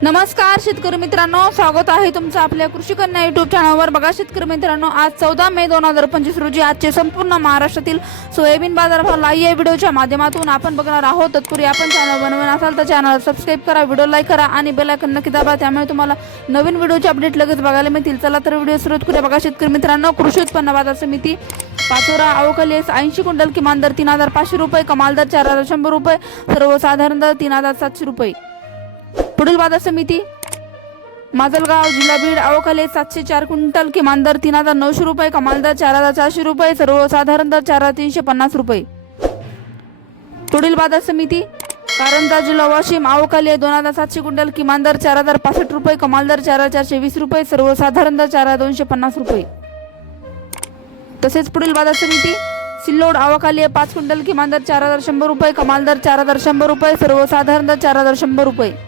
नमस्कार शेतकरी मित्रांनो. स्वागत आहे तुमचं आपल्या कृषी कन्या युट्यूब चॅनलवर बघा शेतकरी मित्रांनो आज चौदा मे दोन हजार पंचवीस रोजी आजचे संपूर्ण महाराष्ट्रातील सोयाबीन बाजारभाव लाई या व्हिडिओच्या माध्यमातून आपण बघणार आहोत. तत्पूर्वी आपण चॅनल बनवून असाल तर चॅनल सबस्क्राईब करा व्हिडिओ लाईक करा आणि बेलायकन नक्की दाबा. त्यामुळे तुम्हाला नवीन व्हिडिओचे अपडेट लगेच बघायला मिळतील. चला तर व्हिडिओ सुरुवात करूया. बघा शेतकरी मित्रांनो कृषी उत्पन्न बाजार समिती पाचोरा अवकाली ऐंशी क्विंटल किमान दर तीन हजार पाचशे रुपये कमाल दर चार हजार शंभर रुपये सर्वसाधारण दर तीन हजार सातशे रुपये. पुढील बाजार समिती. माजलगाव जिल्हा बीड अवकाले सातशे चार क्विंटल किमान दर तीन हजार नऊशे रुपये कमाल दर चार हजार चारशे रुपये सर्वसाधारण दर चार हजार तीनशे पन्नास रुपये. पुढील बाजार समिती. कारंजा जिल्हा वाशिम अवकाले दोन हजार सातशे क्विंटल किमान दर चार हजार पासष्ट रुपये कमाल दर चार हजार चारशे वीस रुपये सर्वसाधारण दर चार हजार दोनशे पन्नास रुपये. तसेच पुढील बाजार समिती. सिल्लोड आवाखाली पाच क्विंटल किमान दर चार हजार शंभर रुपये कमाल दर चार हजार शंभर रुपये सर्वसाधारण दर चार हजार शंभर रुपये.